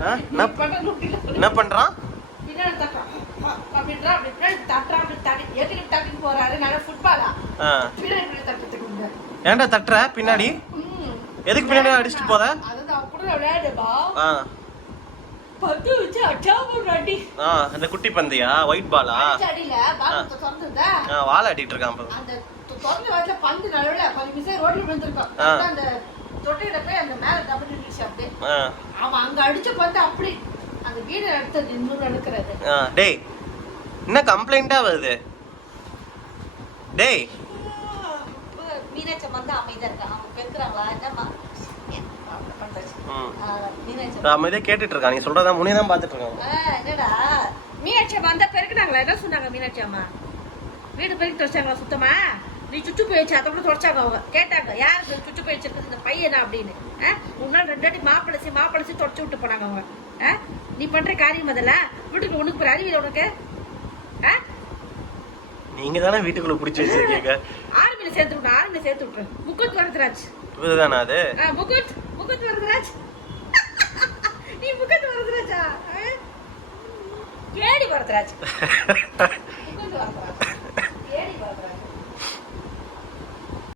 என்ன பண்றான்? ஏன்டா தட்டுற பின்னாடி? எதுக்கு பின்னாடி அடிச்சுட்டு போத? அந்த குட்டி பந்தியா ஒயிட் பாலா வாழ அடிட்டு இருக்கான். டேய் என்ன கம்ப்ளைண்டா வருது? டேய் மீனாட்சி வந்து அமைதியா இருக்கான். அவங்க கேக்குறாங்களா என்னமா அமைதியா கேட்டுட்டு இருக்கா. நீ சொல்றதா முனைதான் பாத்துட்டு இருக்காங்க. என்னடா மீனாட்சி வந்தா பெருக்குனாங்களா? என்ன சொன்னாங்க மீனாட்சி அம்மா? வீடு பெருக்கி தொடச்சாங்களா சுத்தமா? நீ சுச்சு போய் வச்சு அதை கூட தொடச்சாங்க. அவங்க கேட்டாங்க யாருக்கு சுச்சு போய் வச்சிருக்குது இந்த பையனா அப்படின்னு. முன்னாள் 2 வாட்டி மாப்பிளசி தொடச்சு விட்டு போனாங்க அவங்க. நீ பண்ற காரியம் அதெல்லாம் வீட்டுக்கு உனக்கு ஒரு அறிவியல் உனக்கு? நீங்க தானே வீட்டுக்குள்ள புடிச்சு வச்சிருக்கீங்க. ஆர்மில சேர்த்து விட்டு முக்குத் வரதராஜ் இதுதானா அது? முக்குத் வரதராஜ். நீ முக்குத் வரதராஜா? கேடி வரதராஜ். முக்குத் வரதராஜ் கேடி வரதராஜ்.